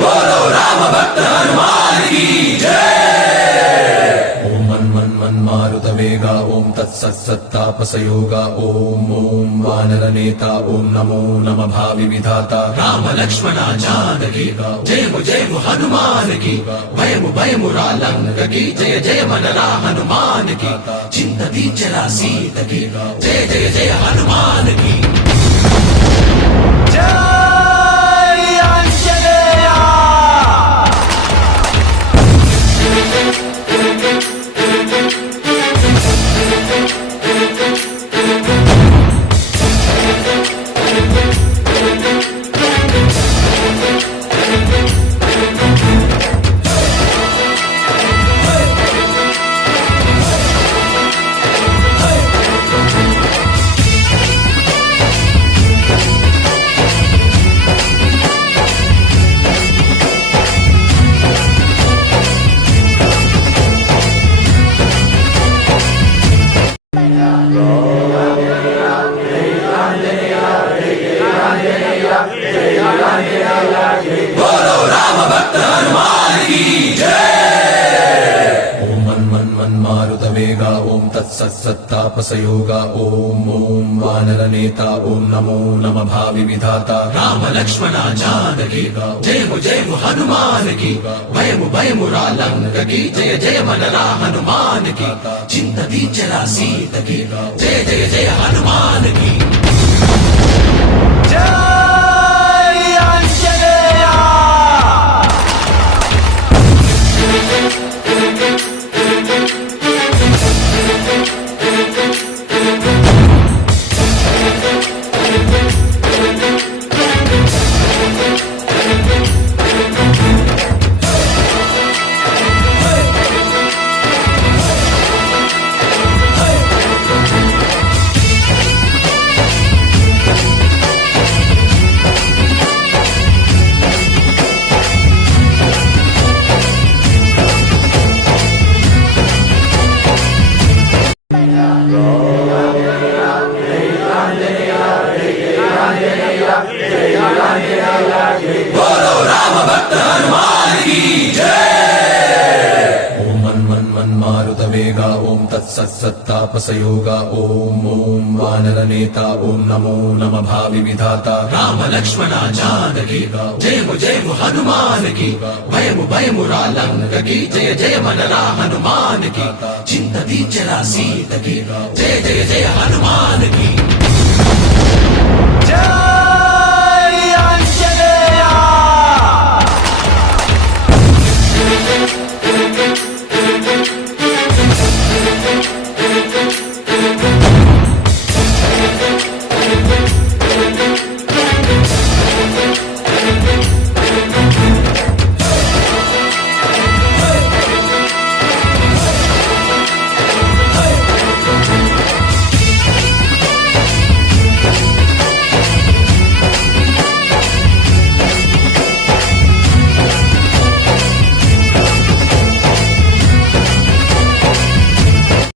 बोलो राम भक्त हनुमान की जय। ओम मन मन मन मारुत वेगा ओम तत्सत्तापसयोगा ओम ओम वानर नेता ओम नमो नम भावि विधाता राम लक्ष्मण जानकी जय हनुमान की भयमु भयमु रालंक की जय जय मनरा हनुमान की चिंत दीचरा सीत की जय जय जय हनुमान की जय। बोलो राम भक्त हनुमान की जय। ओम मन मन मन मारुत वेगा ओम तत्सत्तापसयोगा ओम ओम वानर नेता ओम नमो नम भावि विधाता राम लक्ष्मण जानकी जय हनुमान की भयमु भयमु रालंक की जय जय मनरा हनुमान की चिंत दीचरा सीत की जय जय जय हनुमान की जय। बोलो राम भक्त हनुमान की जय। ओम मन मन मन मारुत वेगा ओम तत्सत्तापसयोगा ओम ओम वानर नेता ओम नमो नम भावि विधाता राम लक्ष्मण जानकी जय हनुमान की भयमु भयमु रालंक की जय जय मनरा हनुमान की चिंत दीचरा सीत की जय जय जय